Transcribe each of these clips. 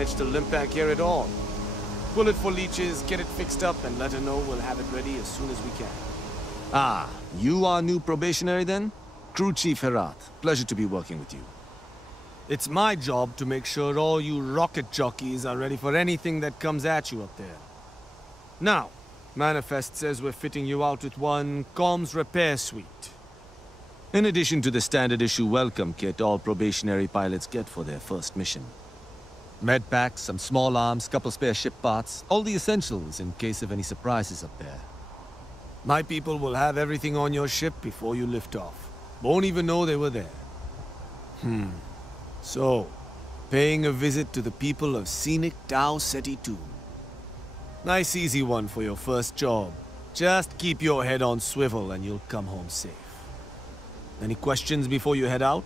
managed to limp back here at all. Bullet for leeches, get it fixed up, and let her know we'll have it ready as soon as we can. Ah, you are new probationary then? Crew Chief Herat, pleasure to be working with you. It's my job to make sure all you rocket jockeys are ready for anything that comes at you up there. Now, Manifest says we're fitting you out with one comms repair suite. In addition to the standard issue welcome kit all probationary pilots get for their first mission. Med packs, some small arms, couple spare ship parts, all the essentials in case of any surprises up there. My people will have everything on your ship before you lift off. Won't even know they were there. So, paying a visit to the people of scenic Tau Ceti 2. Nice easy one for your first job. Just keep your head on swivel and you'll come home safe. Any questions before you head out?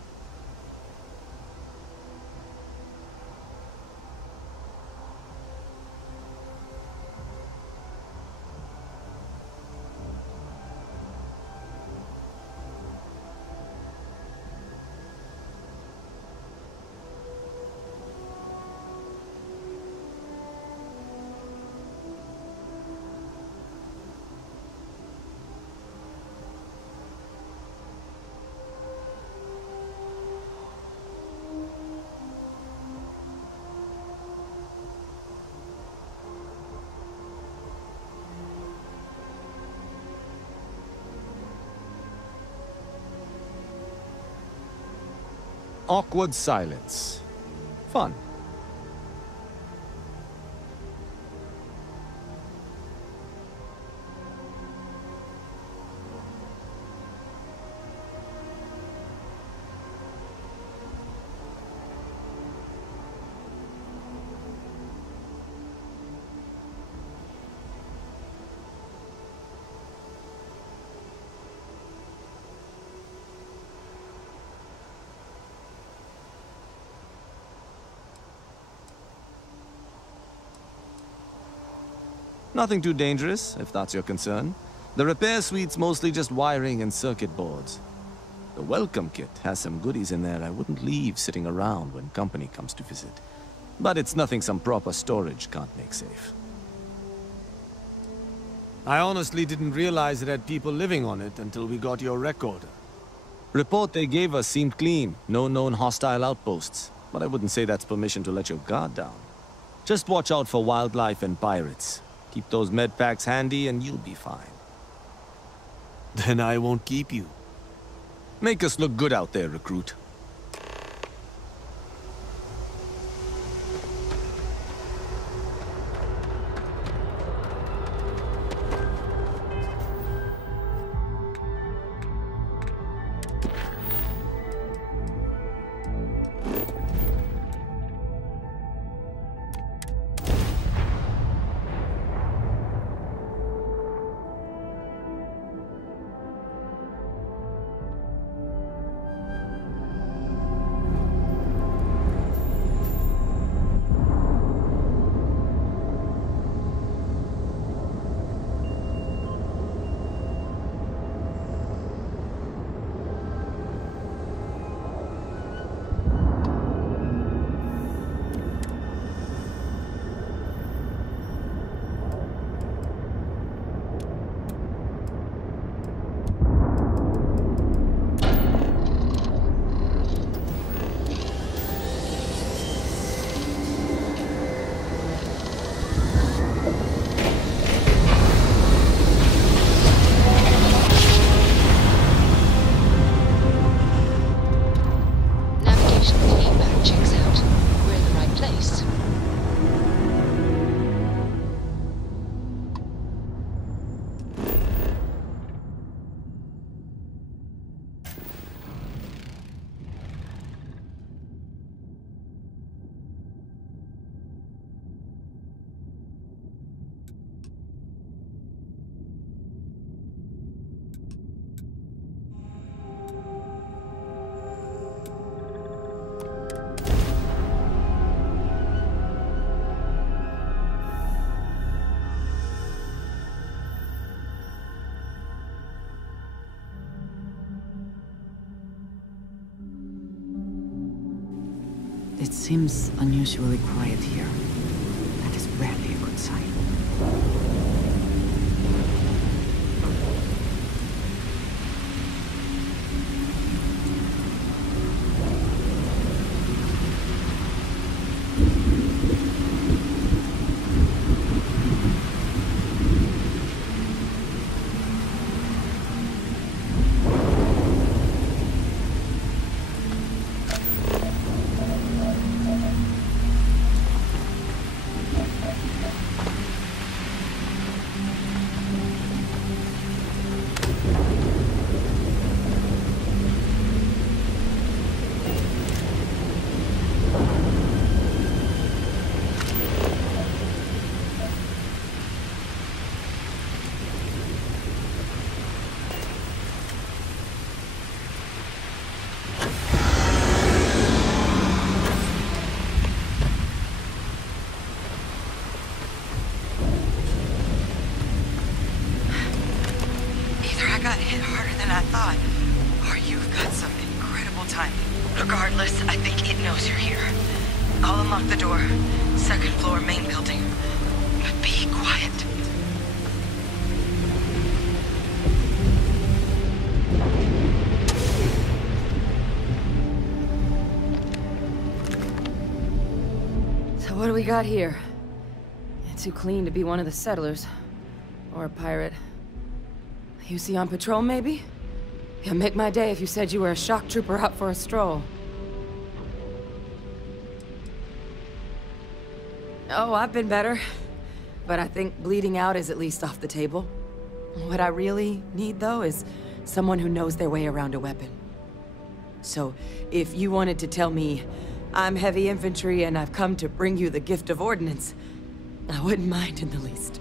Awkward silence. Fun. Nothing too dangerous, if that's your concern. The repair suite's mostly just wiring and circuit boards. The welcome kit has some goodies in there I wouldn't leave sitting around when company comes to visit. But it's nothing some proper storage can't make safe. I honestly didn't realize it had people living on it until we got your recorder. Report they gave us seemed clean. No known hostile outposts. But I wouldn't say that's permission to let your guard down. Just watch out for wildlife and pirates. Keep those med packs handy and you'll be fine. Then I won't keep you. Make us look good out there, recruit. It seems unusually quiet here. That is rarely a good sign. got hit harder than I thought. Or you've got some incredible timing. Regardless, I think it knows you're here. I'll unlock the door. Second floor, main building. But be quiet. So what do we got here? Too clean to be one of the settlers. Or a pirate. You see on patrol, maybe? It'd make my day if you said you were a shock trooper out for a stroll. Oh, I've been better. But I think bleeding out is at least off the table. What I really need, though, is someone who knows their way around a weapon. So, if you wanted to tell me, I'm heavy infantry and I've come to bring you the gift of ordnance, I wouldn't mind in the least.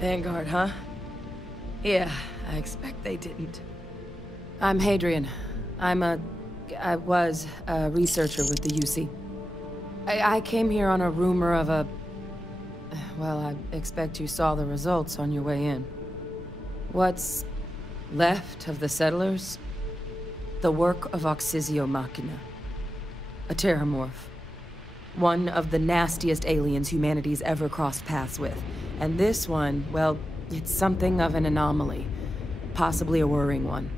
Vanguard, huh? Yeah, I expect they didn't. I'm Hadrian. I was a researcher with the UC. I came here on a rumor of a... Well, I expect you saw the results on your way in. What's left of the settlers? The work of Oxysio Machina. A terramorph. One of the nastiest aliens humanity's ever crossed paths with. And this one, well, it's something of an anomaly. Possibly a worrying one.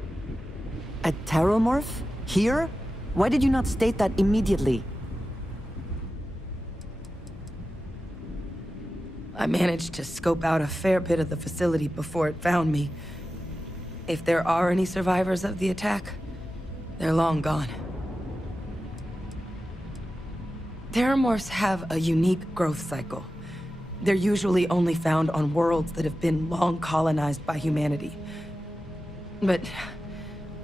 A terramorph? Here? Why did you not state that immediately? I managed to scope out a fair bit of the facility before it found me. If there are any survivors of the attack, they're long gone. Terramorphs have a unique growth cycle. They're usually only found on worlds that have been long colonized by humanity. But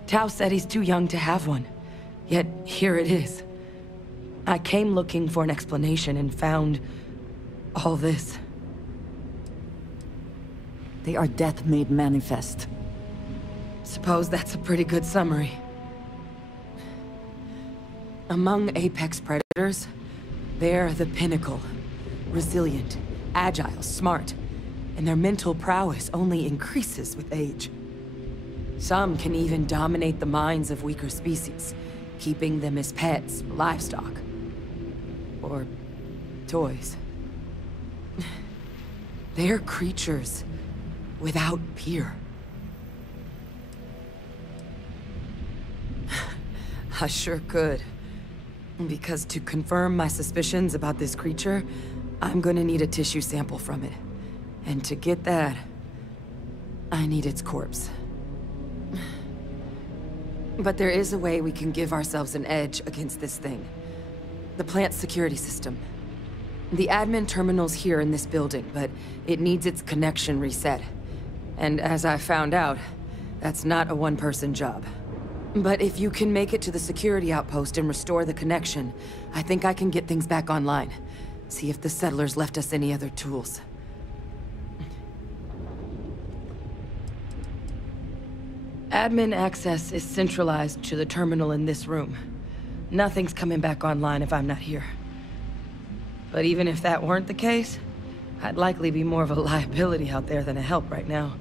Tau said he's too young to have one. Yet here it is. I came looking for an explanation and found all this. They are death made manifest. Suppose that's a pretty good summary. Among apex predators, they're the pinnacle. Resilient, agile, smart, and their mental prowess only increases with age. Some can even dominate the minds of weaker species, keeping them as pets, livestock, or toys. They're creatures without peer. I sure could. Because to confirm my suspicions about this creature, I'm gonna need a tissue sample from it. And to get that, I need its corpse. But there is a way we can give ourselves an edge against this thing. The plant's security system. The admin terminal's here in this building, but it needs its connection reset. And as I found out, that's not a one-person job. But if you can make it to the security outpost and restore the connection, I think I can get things back online. See if the settlers left us any other tools. Admin access is centralized to the terminal in this room. Nothing's coming back online if I'm not here. But even if that weren't the case, I'd likely be more of a liability out there than a help right now.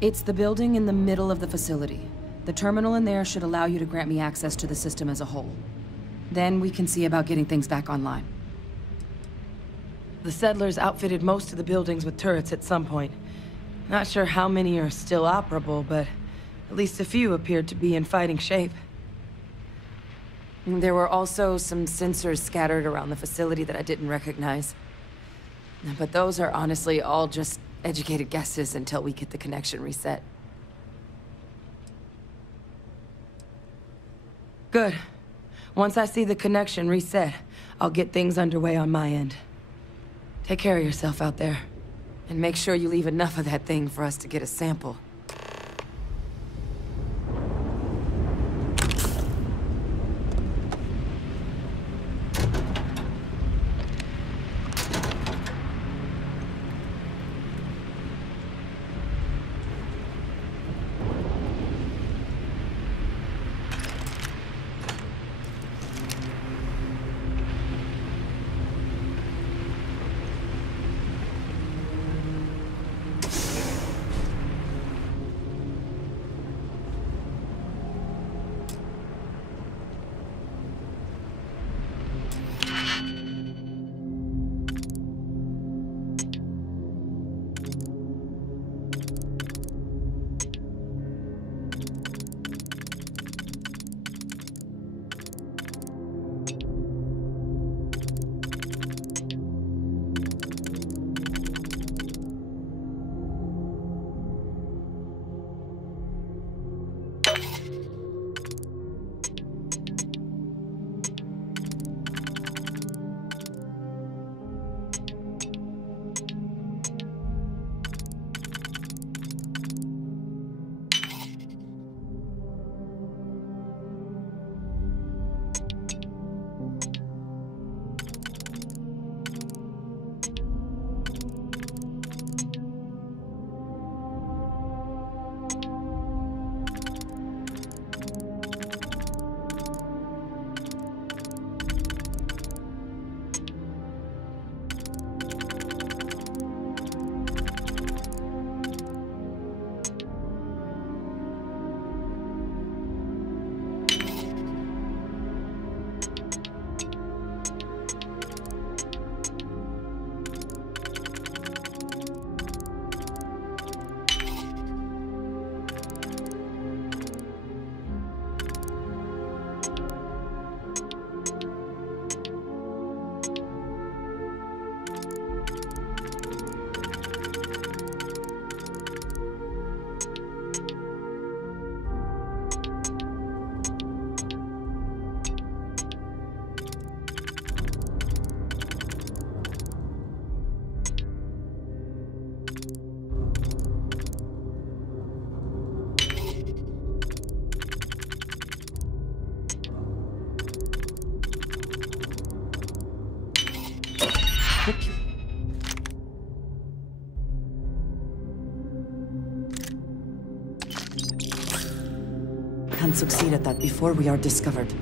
It's the building in the middle of the facility. The terminal in there should allow you to grant me access to the system as a whole. Then we can see about getting things back online. The settlers outfitted most of the buildings with turrets at some point. Not sure how many are still operable, but at least a few appeared to be in fighting shape. There were also some sensors scattered around the facility that I didn't recognize. But those are honestly all just educated guesses until we get the connection reset. Good. Once I see the connection reset, I'll get things underway on my end. Take care of yourself out there. And make sure you leave enough of that thing for us to get a sample. Can succeed at that before we are discovered.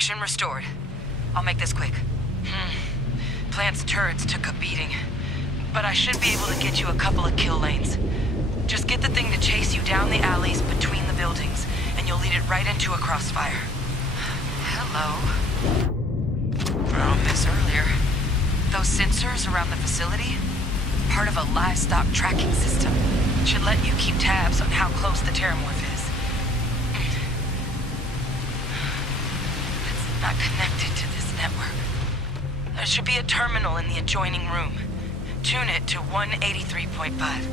Traction restored. I'll make this quick. Plant's turrets took a beating, but I should be able to get you a couple of kill lanes. Just get the thing to chase you down the alleys between the buildings, and you'll lead it right into a crossfire. Hello. Found this earlier. Those sensors around the facility? Part of a livestock tracking system. Should let you keep tabs on how close the terramorph is. It's not connected to this network. There should be a terminal in the adjoining room. Tune it to 183.5.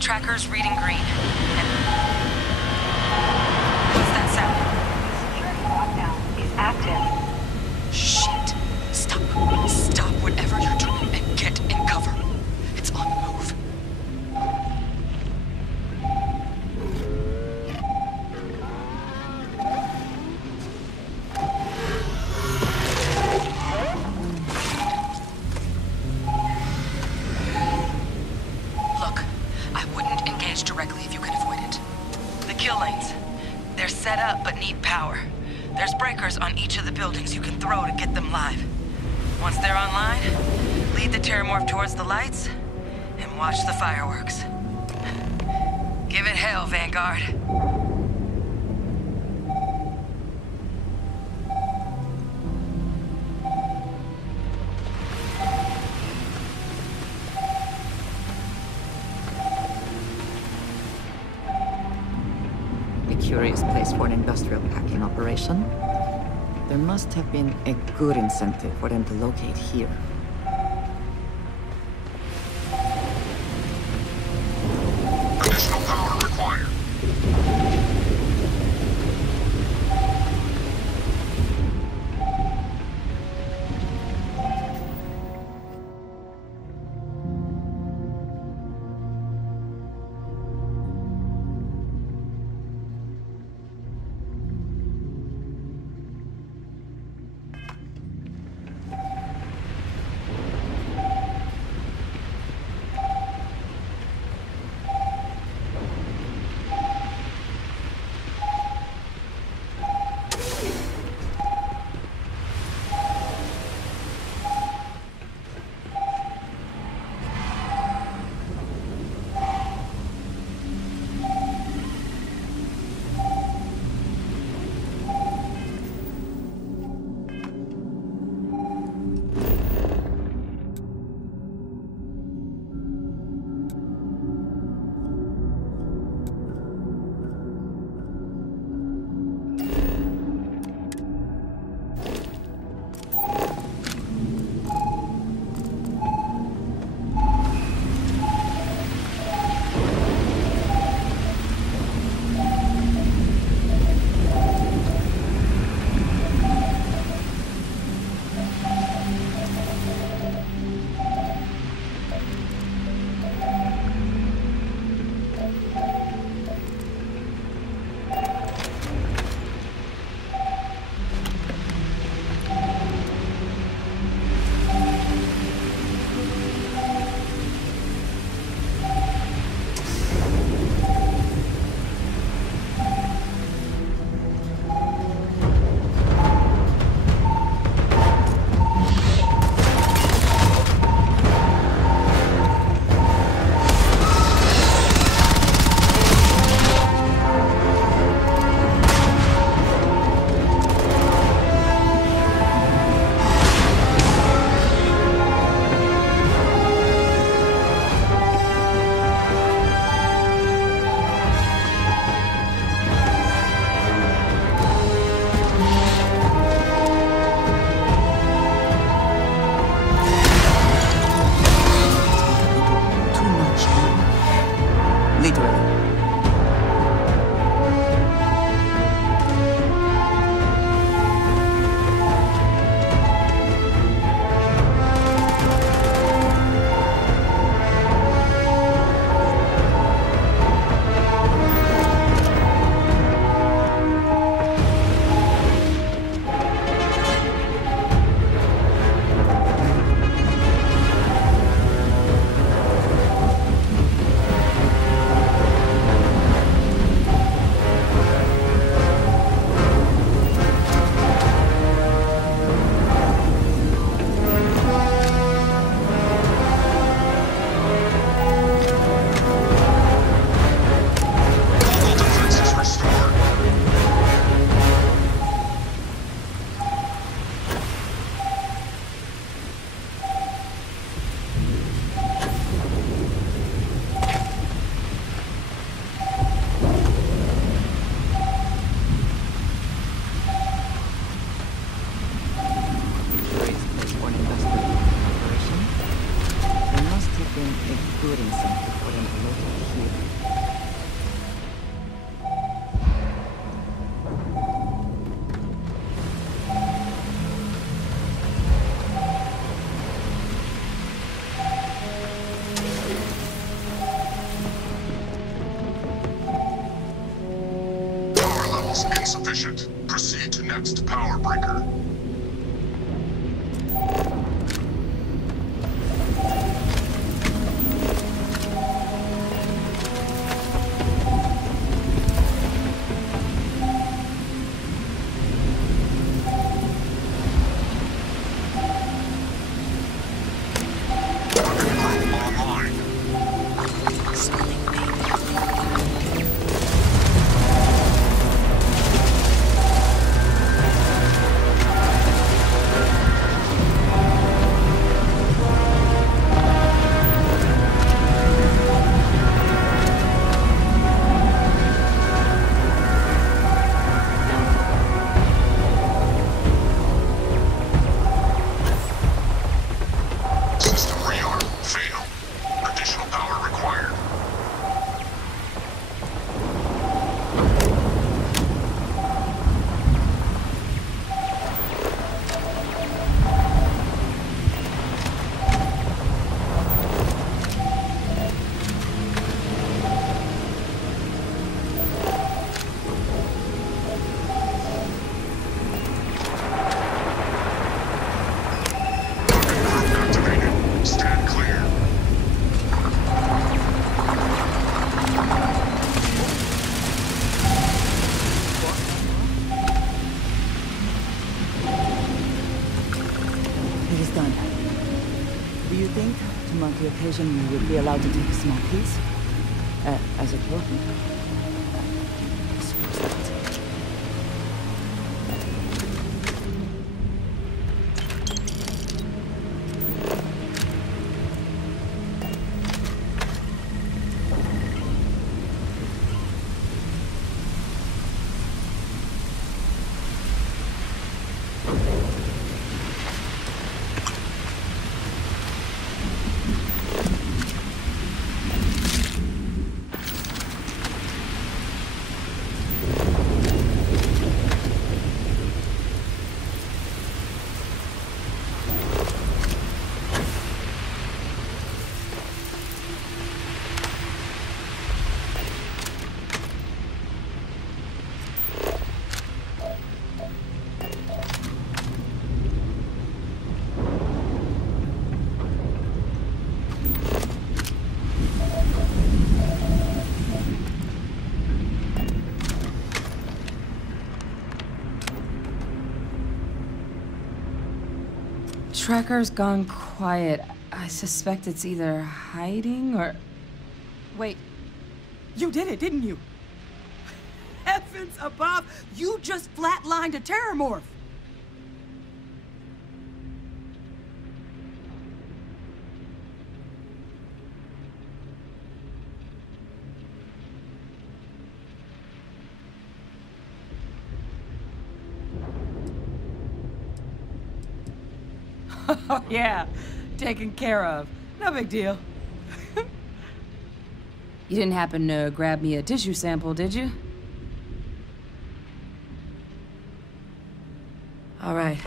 Tracker's reading green. What's that sound? Security lockdown is active. Shit. Stop. Stop whatever you're doing and get in cover. It's on the move. Look, I wouldn't engage directly if you could avoid it. The kill lanes. They're set up but need power. There's breakers on each of the buildings you can throw to get them live. Once they're online, lead the terramorph towards the lights and watch the fireworks. Give it hell, Vanguard. A curious place for an industrial packing operation. There must have been a good incentive for them to locate here. Additional power required. Signals insufficient. Proceed to next power breaker. On the occasion, you would be allowed to take a small piece? As a trophy? I suppose not. Tracker's gone quiet. I suspect it's either hiding or... Wait. You did it, didn't you? Heavens above! You just flatlined a terramorph! Oh, yeah. Taken care of. No big deal. You didn't happen to grab me a tissue sample, did you? All right.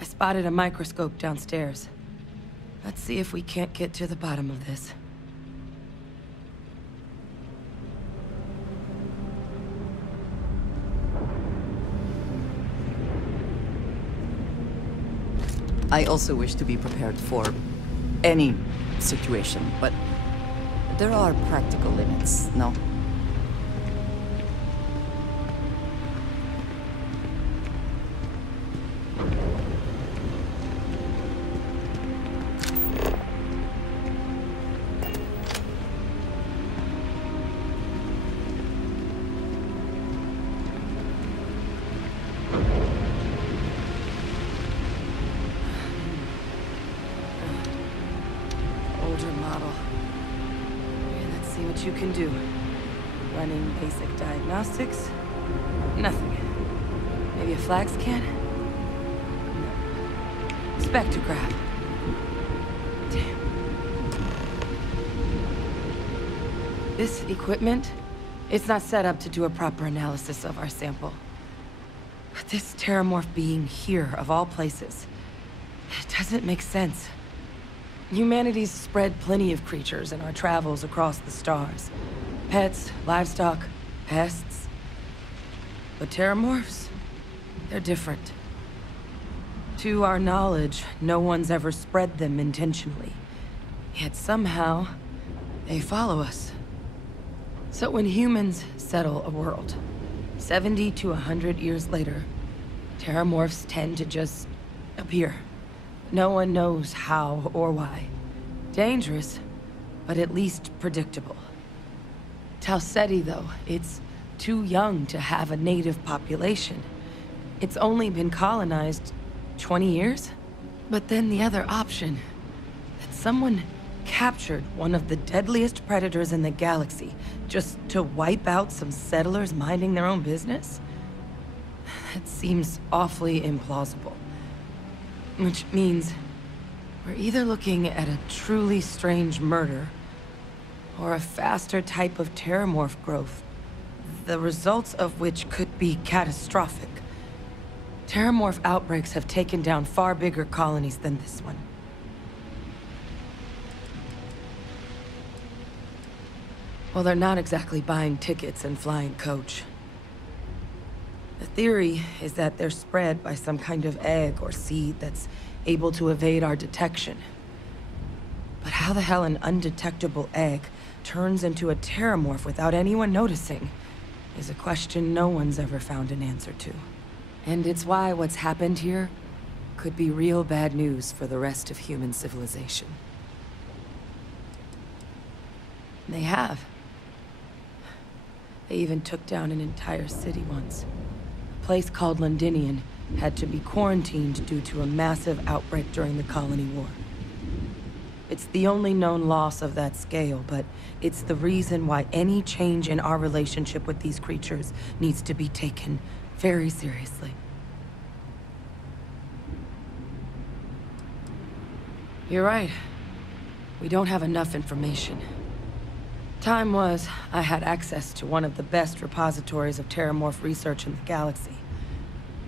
I spotted a microscope downstairs. Let's see if we can't get to the bottom of this. I also wish to be prepared for any situation, but there are practical limits, no? You can do. Running basic diagnostics? Nothing. Maybe a flax can? No. Spectrograph. Damn. This equipment, it's not set up to do a proper analysis of our sample. But this terramorph being here, of all places, it doesn't make sense. Humanity's spread plenty of creatures in our travels across the stars. Pets, livestock, pests. But Terramorphs, they're different. To our knowledge, no one's ever spread them intentionally. Yet somehow, they follow us. So when humans settle a world, 70 to 100 years later, Terramorphs tend to just appear. No one knows how or why. Dangerous, but at least predictable. Tau Ceti, though, it's too young to have a native population. It's only been colonized 20 years? But then the other option, that someone captured one of the deadliest predators in the galaxy just to wipe out some settlers minding their own business? That seems awfully implausible. Which means we're either looking at a truly strange murder or a faster type of Terramorph growth, the results of which could be catastrophic. Terramorph outbreaks have taken down far bigger colonies than this one. Well, they're not exactly buying tickets and flying coach. The theory is that they're spread by some kind of egg or seed that's able to evade our detection. But how the hell an undetectable egg turns into a Terramorph without anyone noticing is a question no one's ever found an answer to. And it's why what's happened here could be real bad news for the rest of human civilization. They have. They even took down an entire city once. A place called Londinian had to be quarantined due to a massive outbreak during the Colony War. It's the only known loss of that scale, but it's the reason why any change in our relationship with these creatures needs to be taken very seriously. You're right. We don't have enough information. Time was, I had access to one of the best repositories of Terramorph research in the galaxy.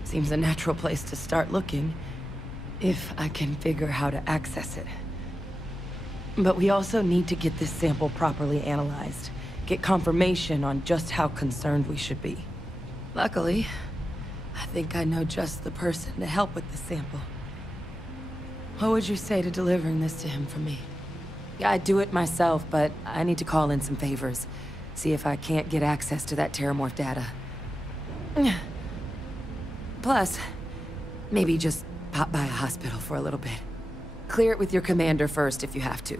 Seems a natural place to start looking, if I can figure how to access it. But we also need to get this sample properly analyzed, get confirmation on just how concerned we should be. Luckily, I think I know just the person to help with the sample. What would you say to delivering this to him for me? Yeah, I'd do it myself, but I need to call in some favors. See if I can't get access to that Terramorph data. Plus, maybe just pop by a hospital for a little bit. Clear it with your commander first if you have to.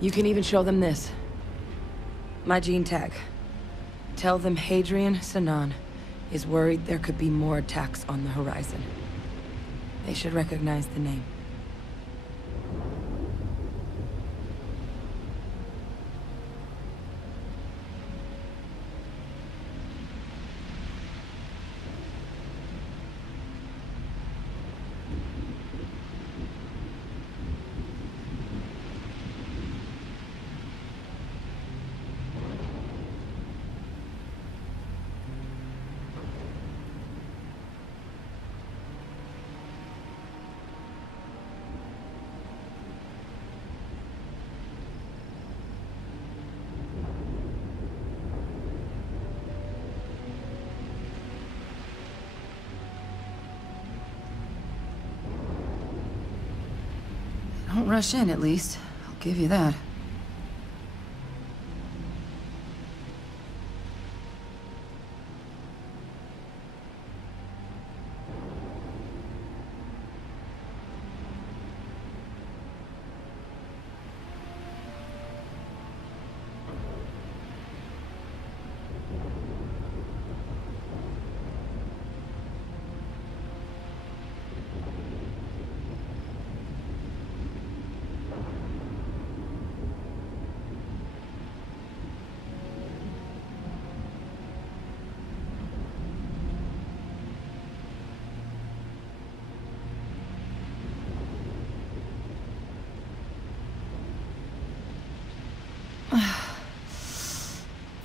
You can even show them this. My gene tag. Tell them Hadrian Sinan is worried there could be more attacks on the horizon. They should recognize the name. Don't rush in, at least. I'll give you that.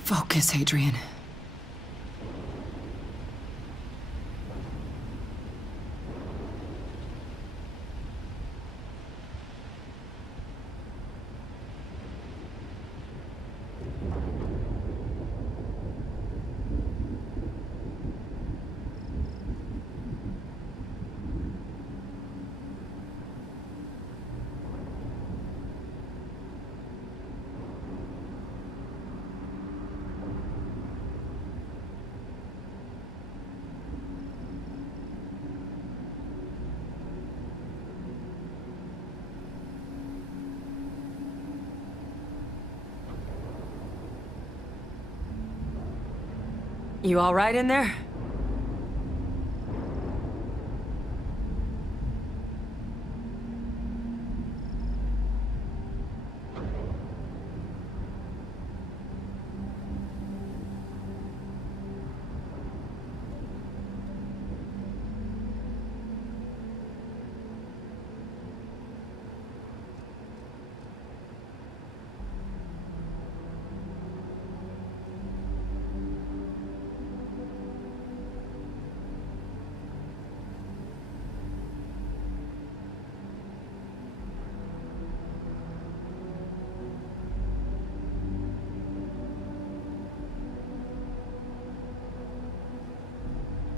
Focus, Hadrian. You all right in there?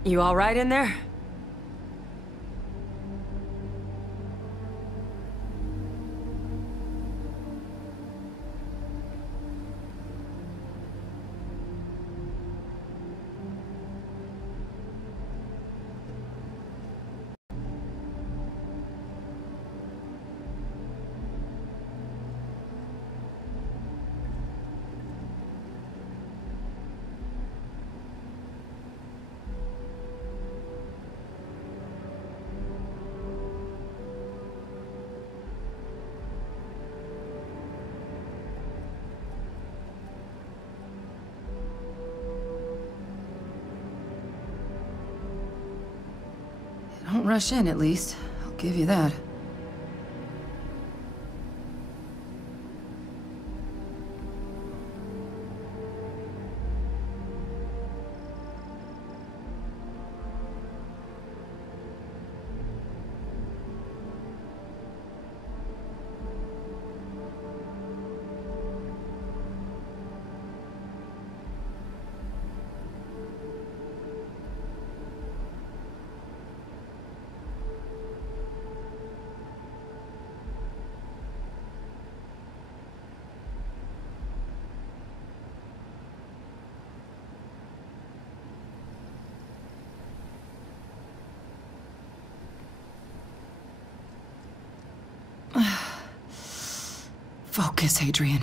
You all right in there? Don't rush in, at least. I'll give you that. Focus, Adrian.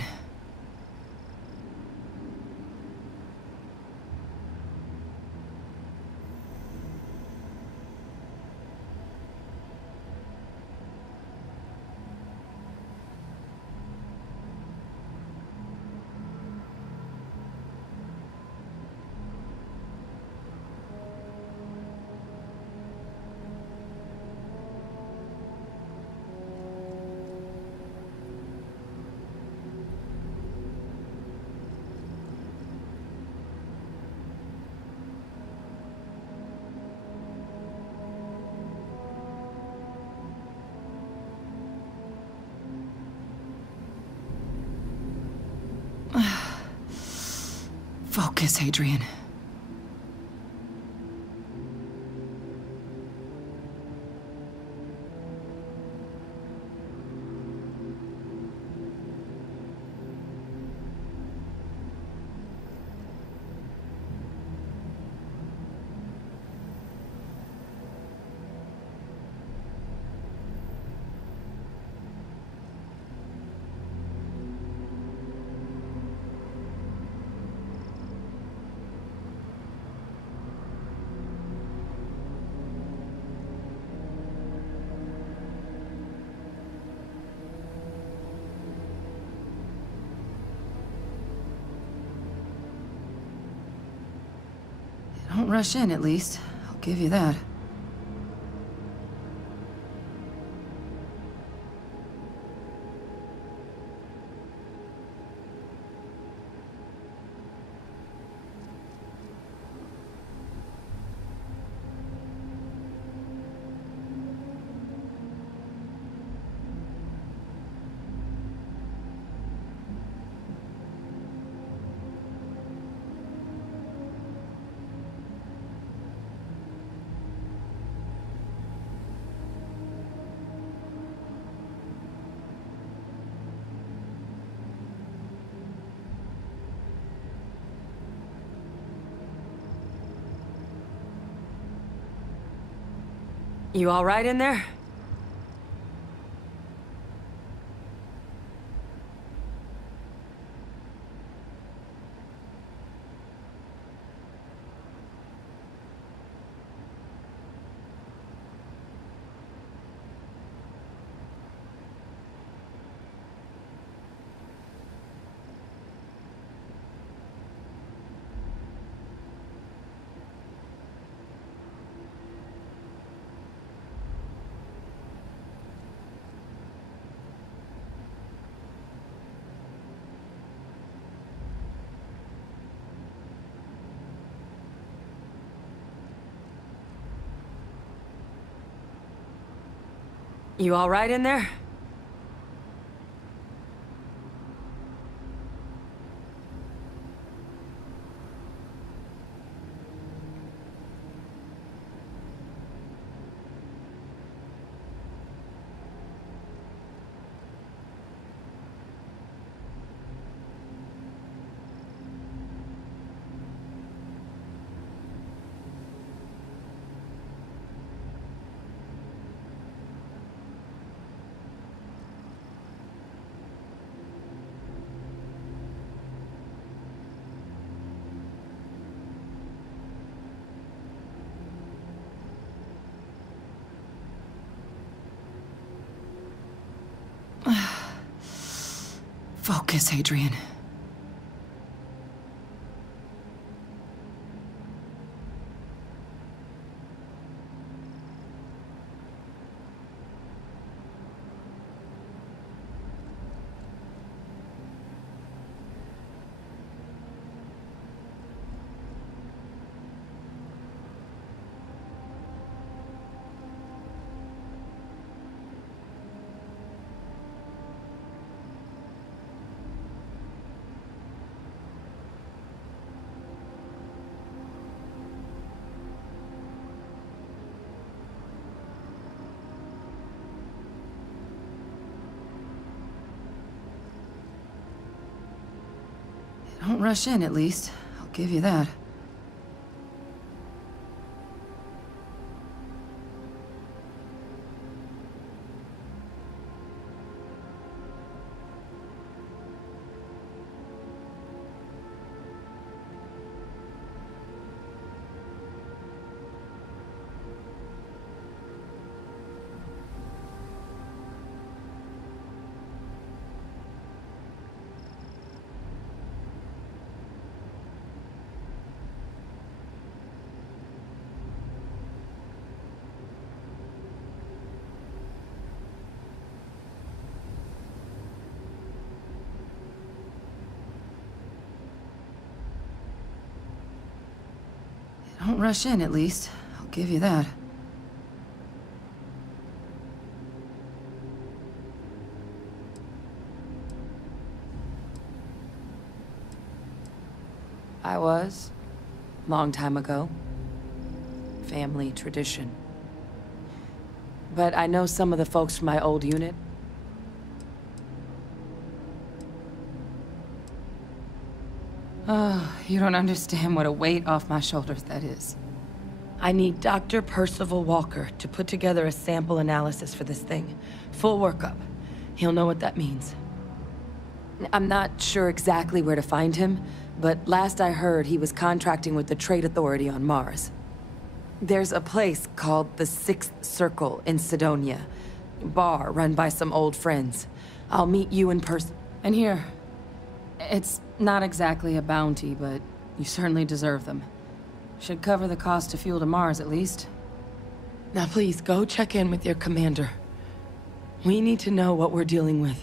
Focus, Adrian. Don't rush in, at least. I'll give you that. You all right in there? You all right in there? Focus, Adrian. Don't rush in, at least. I'll give you that. Don't rush in, at least. I'll give you that. I was. Long time ago. Family tradition. But I know some of the folks from my old unit. Oh, you don't understand what a weight off my shoulders that is. I need Dr. Percival Walker to put together a sample analysis for this thing. Full workup. He'll know what that means. I'm not sure exactly where to find him, but last I heard he was contracting with the Trade Authority on Mars. There's a place called the Sixth Circle in Sidonia. Bar run by some old friends. I'll meet you in person. And here. It's not exactly a bounty, but you certainly deserve them. Should cover the cost of fuel to Mars, at least. Now please, go check in with your commander. We need to know what we're dealing with.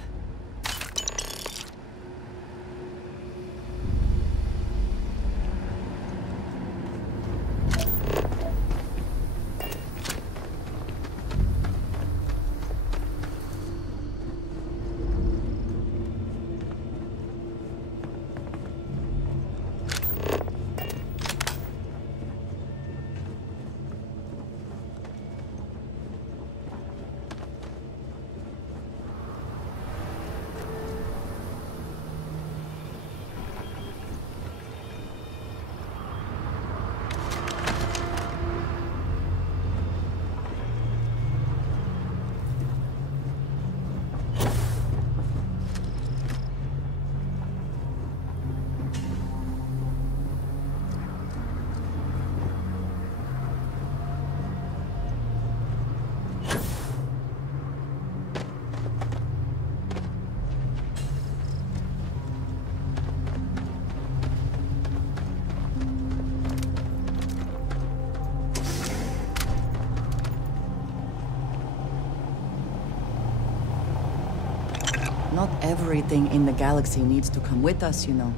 Not everything in the galaxy needs to come with us, you know.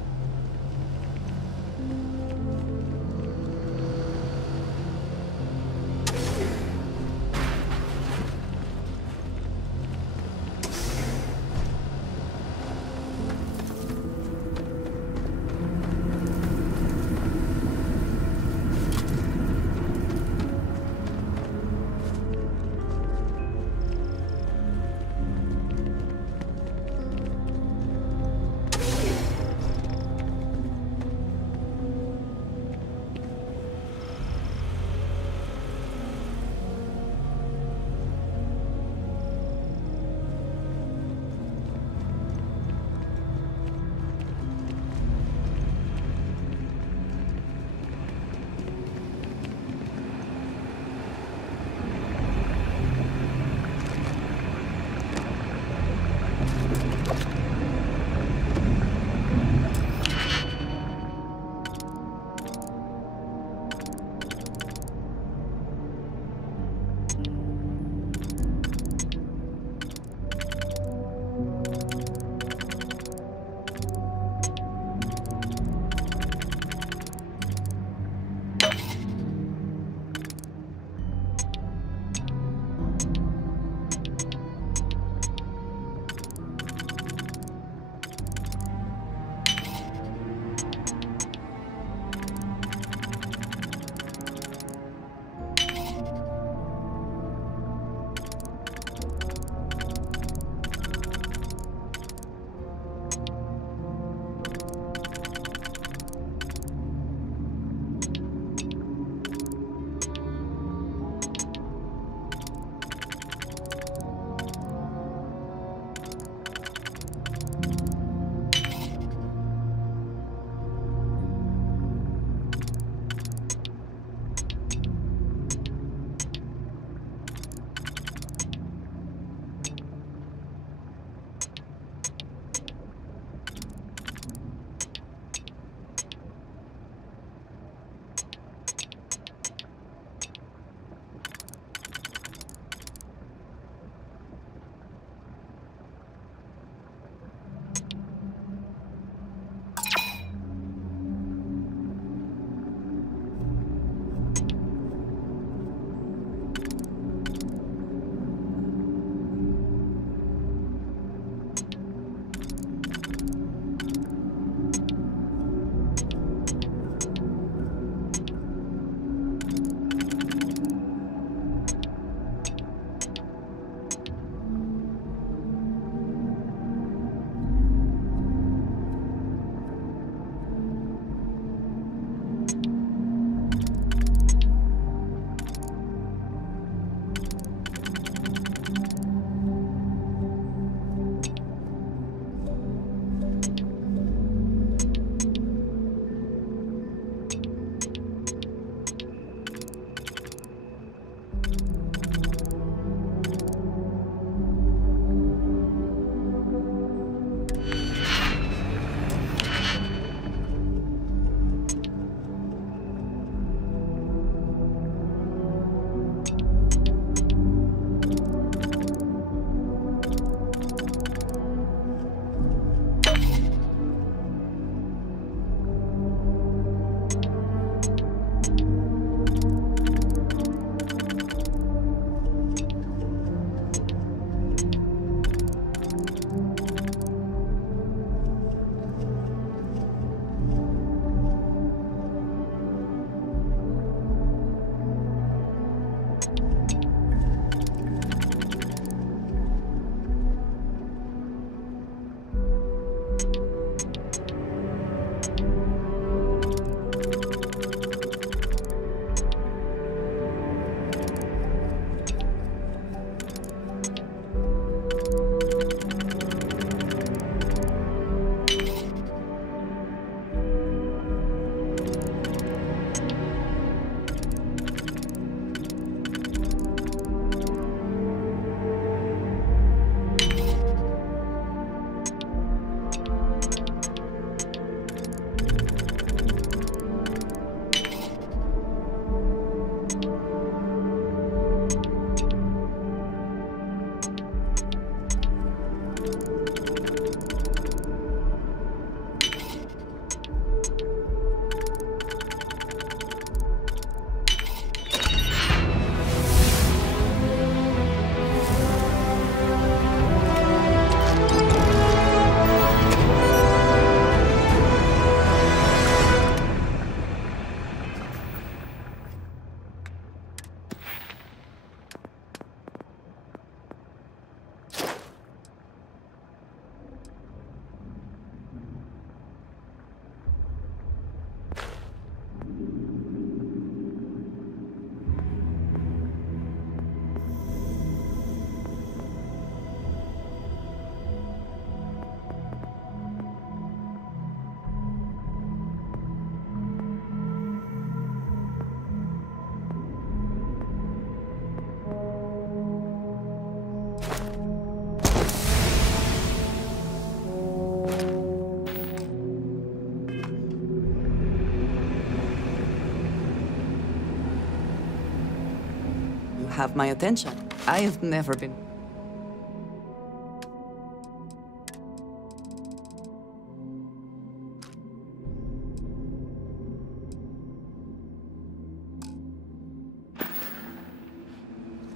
have my attention. I have never been...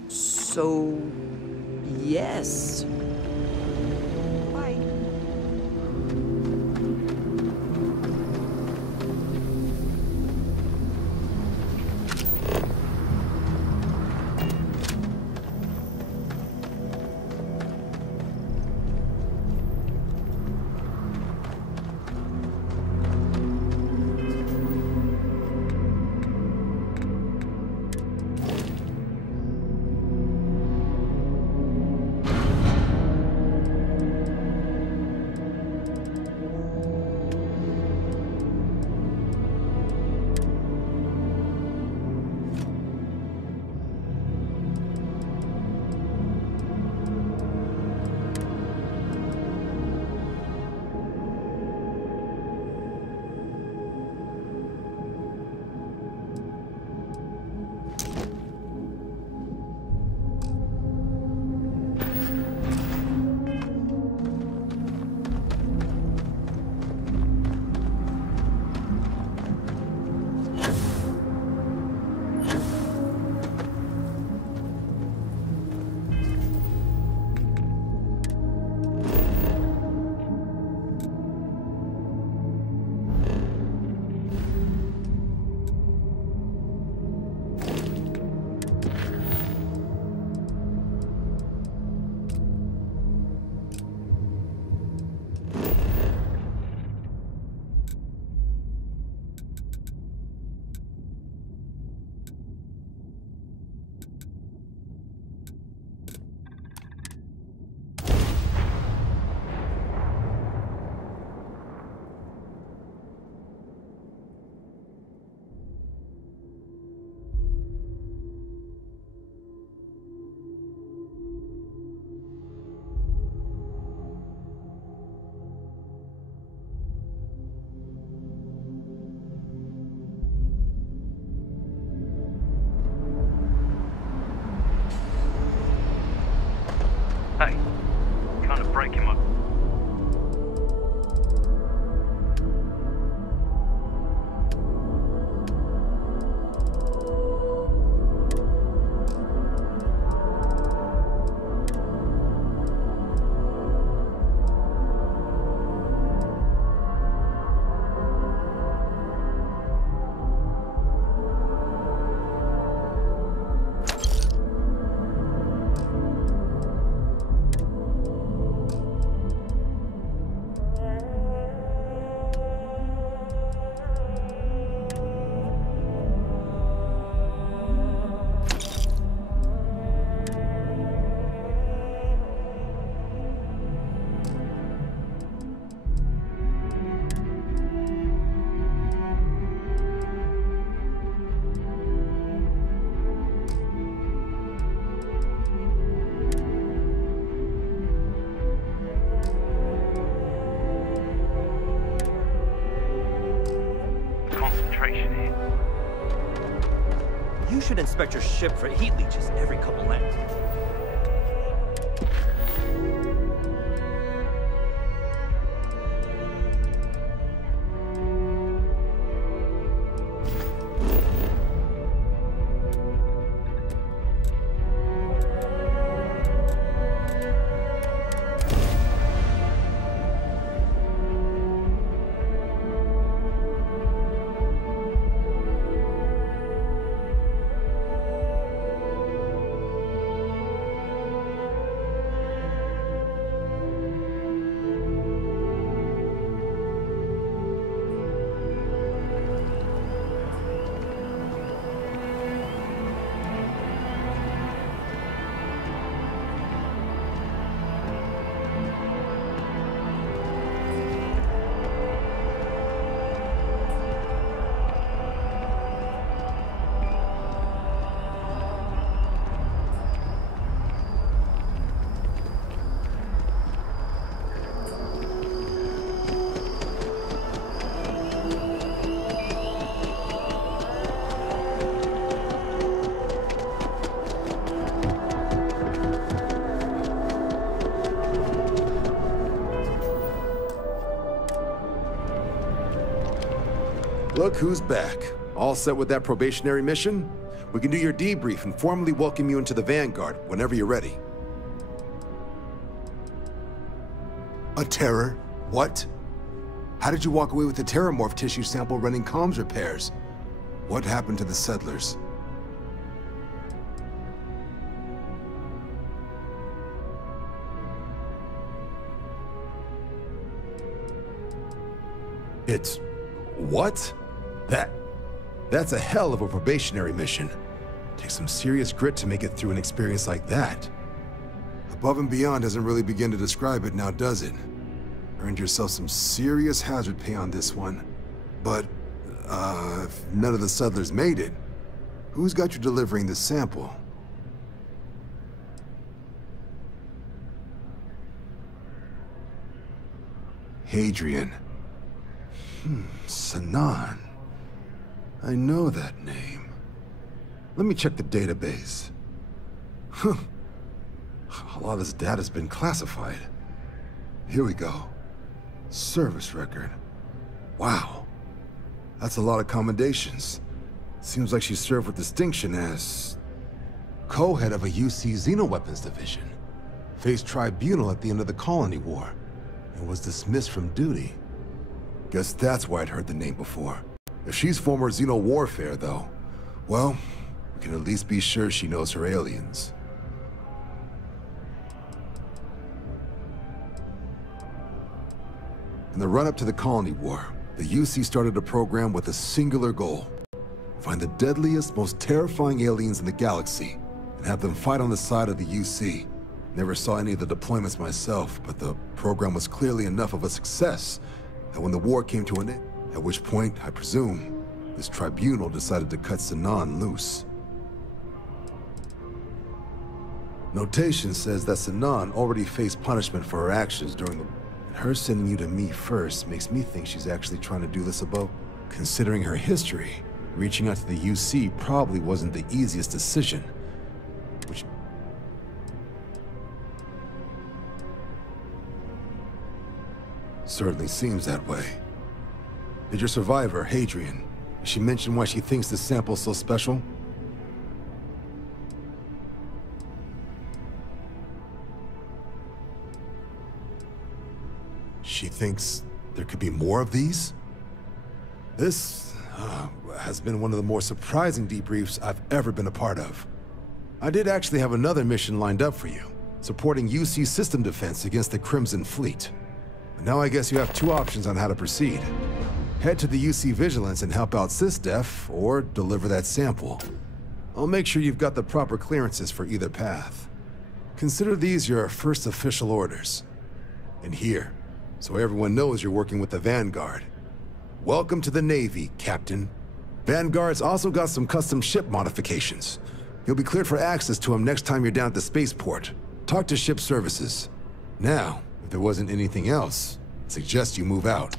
So... yes. Bye. Hey, kind of breaking my... You should inspect your ship for heat leeches every couple lengths. Look who's back. All set with that probationary mission? We can do your debrief and formally welcome you into the Vanguard whenever you're ready. A terror? What? How did you walk away with the terramorph tissue sample running comms repairs? What happened to the settlers? It's... what? That's a hell of a probationary mission. Takes some serious grit to make it through an experience like that. Above and beyond doesn't really begin to describe it now, does it? Earned yourself some serious hazard pay on this one. But, if none of the settlers made it, who's got you delivering this sample? Hadrian. Sanan. I know that name. Let me check the database. Huh. A lot of this data's been classified. Here we go. Service record. Wow. That's a lot of commendations. Seems like she served with distinction as co-head of a UC Xenoweapons division. Faced tribunal at the end of the Colony War, and was dismissed from duty. Guess that's why I'd heard the name before. If she's former Xeno warfare, though, well, we can at least be sure she knows her aliens. In the run-up to the Colony War, the UC started a program with a singular goal. Find the deadliest, most terrifying aliens in the galaxy, and have them fight on the side of the UC. Never saw any of the deployments myself, but the program was clearly enough of a success that when the war came to an end, at which point, I presume, this tribunal decided to cut Sanan loose. Notation says that Sanan already faced punishment for her actions during the... And her sending you to me first makes me think she's actually trying to do this above. Considering her history, reaching out to the UC probably wasn't the easiest decision. Which... certainly seems that way. Did your survivor, Hadrian, she mention why she thinks this sample's so special? She thinks there could be more of these? This has been one of the more surprising debriefs I've ever been a part of. I did actually have another mission lined up for you, supporting UC system defense against the Crimson Fleet. But now I guess you have two options on how to proceed. Head to the UC Vigilance and help out SysDef, or deliver that sample. I'll make sure you've got the proper clearances for either path. Consider these your first official orders. And here, so everyone knows you're working with the Vanguard. Welcome to the Navy, Captain. Vanguard's also got some custom ship modifications. You'll be cleared for access to them next time you're down at the spaceport. Talk to ship services. Now, if there wasn't anything else, I suggest you move out.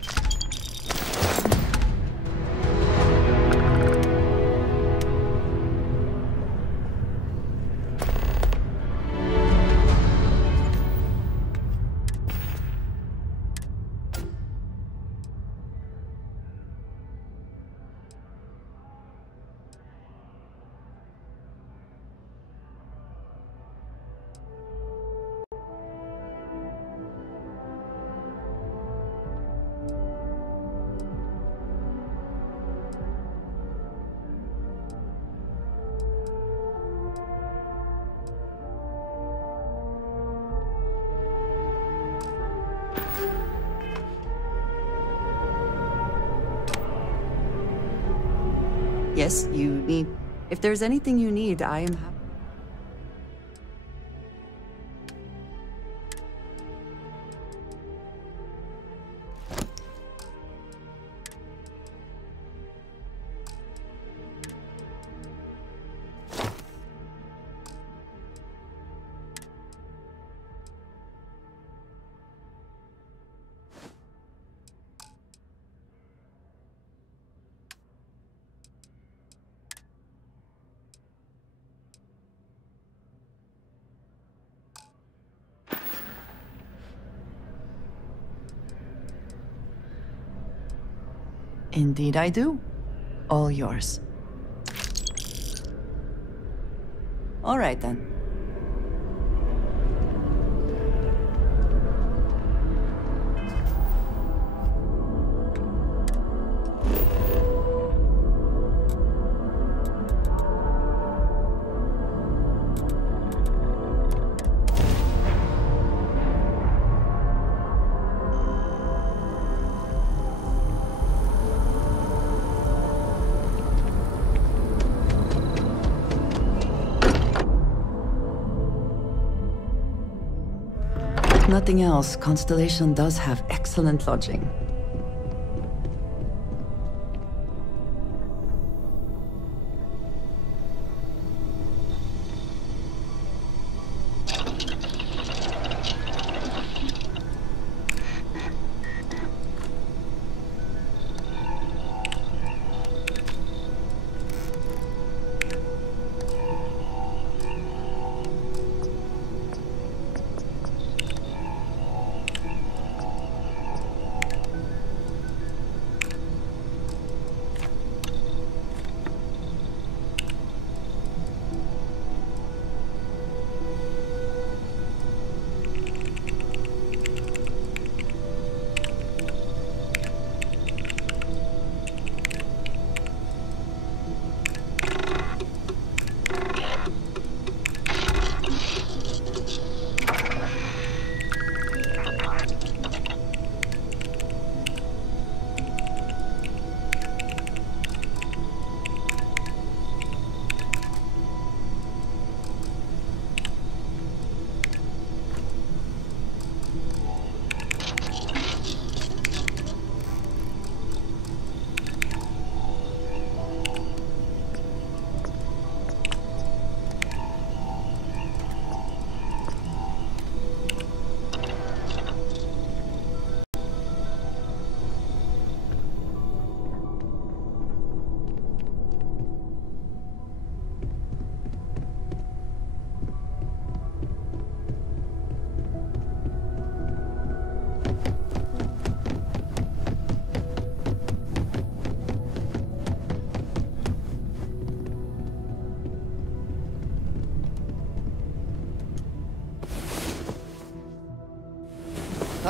Yes, you need... If there's anything you need, I am happy. Indeed I do. All yours. All right then. Nothing else, Constellation does have excellent lodging.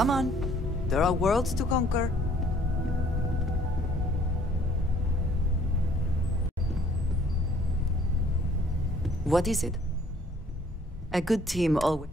Come on. There are worlds to conquer. What is it? A good team always...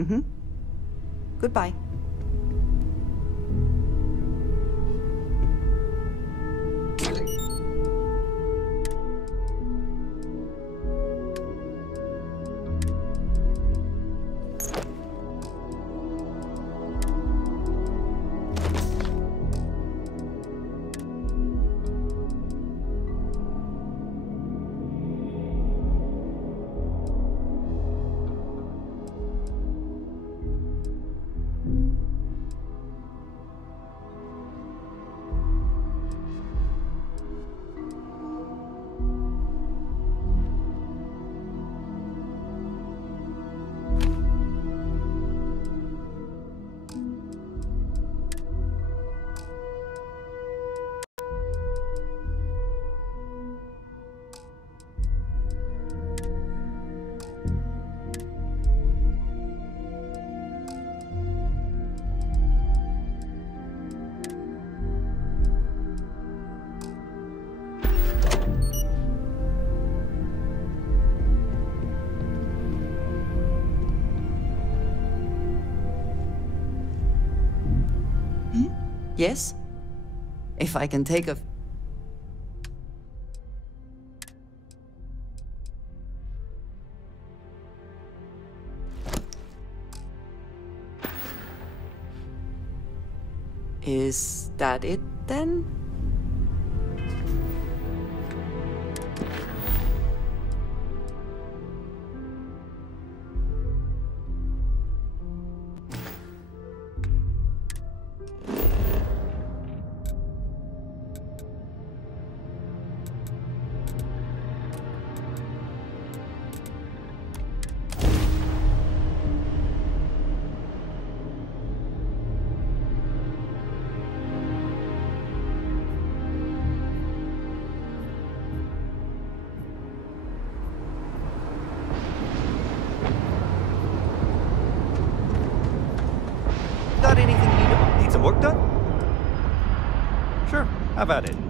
Mm-hmm. Goodbye. Yes? If I can take a... Is that it, then? Got anything you need some work done? Sure, have at it.